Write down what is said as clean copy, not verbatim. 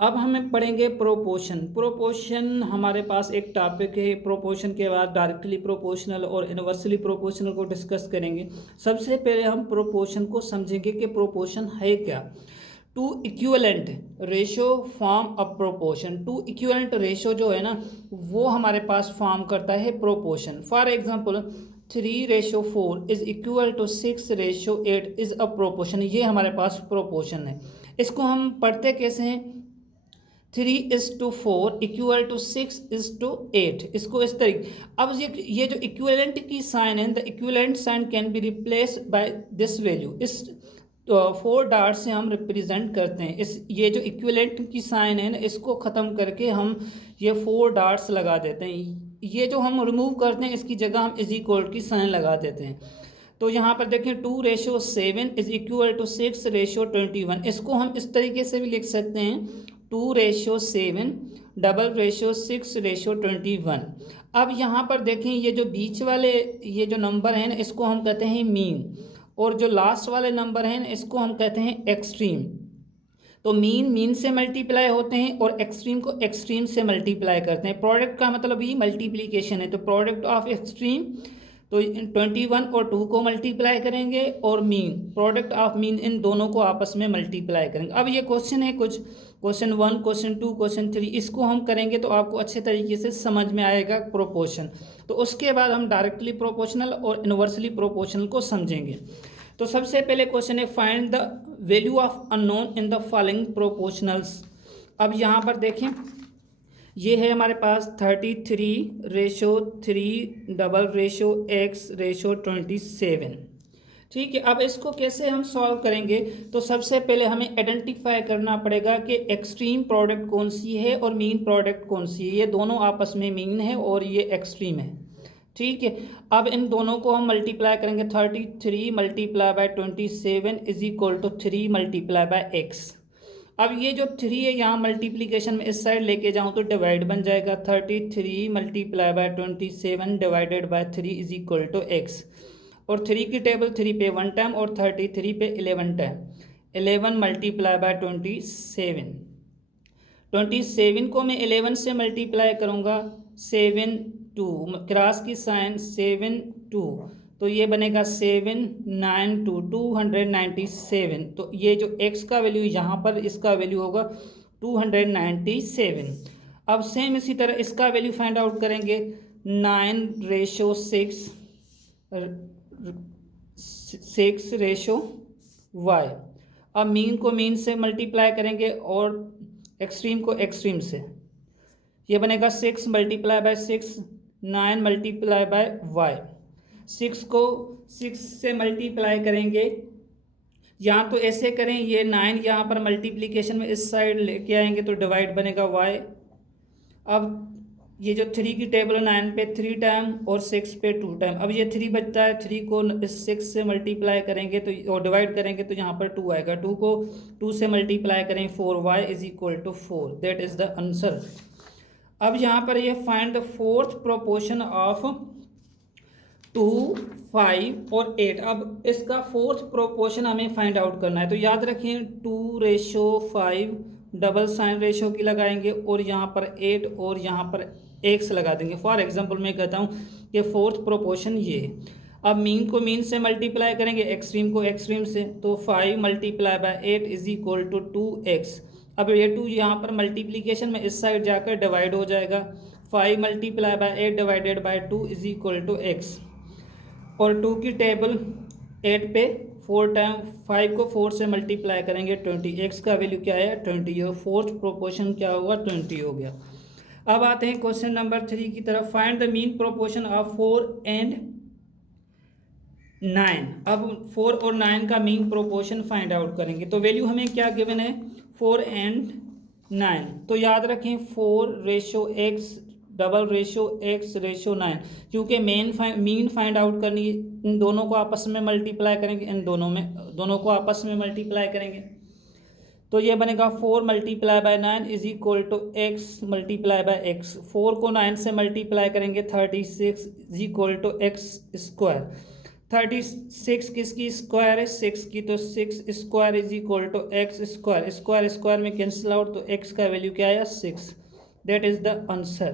अब हमें पढ़ेंगे प्रोपोर्शन। प्रोपोर्शन हमारे पास एक टॉपिक है। प्रोपोर्शन के बाद डायरेक्टली प्रोपोर्शनल और इनवर्सली प्रोपोर्शनल को डिस्कस करेंगे। सबसे पहले हम प्रोपोर्शन को समझेंगे कि प्रोपोर्शन है क्या। Two equivalent ratio form a proportion. Two equivalent ratio जो है ना, वो हमारे पास फॉर्म करता है proportion. For example 3:4 is equal to 6:8 is a proportion. ये हमारे पास प्रोपोर्शन है। इसको हम पढ़ते कैसे हैं? 3:4 इक्वल टू 6:8। इसको इस तरीके, अब ये जो इक्विवेलेंट की साइन है, the equivalent sign can be replace by this value. इस 4 डॉट से हम रिप्रेजेंट करते हैं। इस ये जो इक्विवेलेंट की साइन है ना, इसको ख़त्म करके हम ये 4 डॉट्स लगा देते हैं। ये जो हम रिमूव करते हैं, इसकी जगह हम इज इक्वल की साइन लगा देते हैं। तो यहाँ पर देखें 2:7 इज इक्वल टू 6:21। इसको हम इस तरीके से भी लिख सकते हैं 2:7 6:21। अब यहाँ पर देखें, ये जो बीच वाले ये जो नंबर हैं ना, इसको हम कहते हैं मीन, और जो लास्ट वाले नंबर हैं ना, इसको हम कहते हैं एक्सट्रीम। तो मीन से मल्टीप्लाई होते हैं और एक्सट्रीम को एक्सट्रीम से मल्टीप्लाई करते हैं। प्रोडक्ट का मतलब ये मल्टीप्लिकेशन है। तो प्रोडक्ट ऑफ एक्सट्रीम, तो 21 और 2 को मल्टीप्लाई करेंगे, और मीन, प्रोडक्ट ऑफ मीन, इन दोनों को आपस में मल्टीप्लाई करेंगे। अब ये क्वेश्चन है कुछ, क्वेश्चन 1, क्वेश्चन 2, क्वेश्चन 3, इसको हम करेंगे तो आपको अच्छे तरीके से समझ में आएगा प्रोपोर्शन। तो उसके बाद हम डायरेक्टली प्रोपोर्शनल और इनवर्सली प्रोपोर्शनल को समझेंगे। तो सबसे पहले क्वेश्चन है, find the value of unknown in the following proportionals. अब यहाँ पर देखें, ये है हमारे पास 33:3:X:27। ठीक है। अब इसको कैसे हम सॉल्व करेंगे? तो सबसे पहले हमें आइडेंटिफाई करना पड़ेगा कि एक्सट्रीम प्रोडक्ट कौन सी है और मीन प्रोडक्ट कौन सी है। ये दोनों आपस में मीन है और ये एक्सट्रीम है। ठीक है। अब इन दोनों को हम मल्टीप्लाई करेंगे। 33 multiply by 27 is equal to 3 multiply by X. अब ये जो 3 है, यहाँ मल्टीप्लीकेशन में इस साइड लेके जाऊँ तो डिवाइड बन जाएगा। 33 multiply by 27 divided by 3 is equal to X. और 3 की टेबल 3 पे 1 टाइम और 33 पे 11 टाइम। 11 multiply by 27। 27 को मैं 11 से मल्टीप्लाई करूँगा, 7 2 क्रॉस की साइन 7 2, तो ये बनेगा 7 9 2 297। तो ये जो x का वैल्यू यहाँ पर, इसका वैल्यू होगा 297। अब सेम इसी तरह इसका वैल्यू फाइंड आउट करेंगे। 9:6 6:y। अब मीन को मीन से मल्टीप्लाई करेंगे और एक्सट्रीम को एक्सट्रीम से। ये बनेगा 6 multiply by 6, 9 multiply by y। 6 को 6 से मल्टीप्लाई करेंगे, यहाँ तो ऐसे करें, ये 9 यहाँ पर मल्टीप्लिकेशन में इस साइड लेके आएंगे तो डिवाइड बनेगा y। अब ये जो 3 की टेबल 9 पे 3 टाइम और 6 पे 2 टाइम। अब ये 3 बचता है, 3 को इस 6 से मल्टीप्लाई करेंगे तो, और डिवाइड करेंगे तो यहाँ पर 2 आएगा। 2 को 2 से मल्टीप्लाई करें 4y is equal to 4। That is the answer. अब यहाँ पर ये find the fourth proportion of 2, 5 और 8। अब इसका फोर्थ प्रोपोर्शन हमें फाइंड आउट करना है। तो याद रखिए 2:5 डबल साइन रेशो की लगाएंगे, और यहाँ पर 8 और यहाँ पर x लगा देंगे। फॉर एग्जांपल मैं कहता हूँ कि फोर्थ प्रोपोर्शन ये है। अब मीन को मीन से मल्टीप्लाई करेंगे, एक्सट्रीम को एक्सट्रीम से, तो 5 multiply by 8 is equal to 2x। अब ये 2 यहाँ पर मल्टीप्लीकेशन में इस साइड जाकर डिवाइड हो जाएगा। 5 multiply by 8 divided by 2 is equal to x। और 2 की टेबल 8 पे 4 टाइम, 5 को 4 से मल्टीप्लाई करेंगे 20। x का वैल्यू क्या है? 20। और फोर्थ प्रोपोर्शन क्या होगा? 20 हो गया। अब आते हैं क्वेश्चन नंबर 3 की तरफ। Find the mean proportion of 4 and 9। अब 4 और 9 का मीन प्रोपोर्शन फाइंड आउट करेंगे। तो वैल्यू हमें क्या गिवन है? 4 एंड 9। तो याद रखें 4:x डबल रेशो x:9, क्योंकि मीन फाइंड आउट करनी है। इन दोनों को आपस में मल्टीप्लाई करेंगे, इन दोनों को आपस में मल्टीप्लाई करेंगे, तो ये बनेगा 4 multiply by 9 is equal to x multiply by x। 4 को 9 से मल्टीप्लाई करेंगे 36 is equal to x square. 36 किसकी स्क्वायर है? 6 की, तो 6 स्क्वायर is equal to X square, square square में कैंसिल आउट, तो एक्स का वैल्यू क्या आया? 6। That is the answer.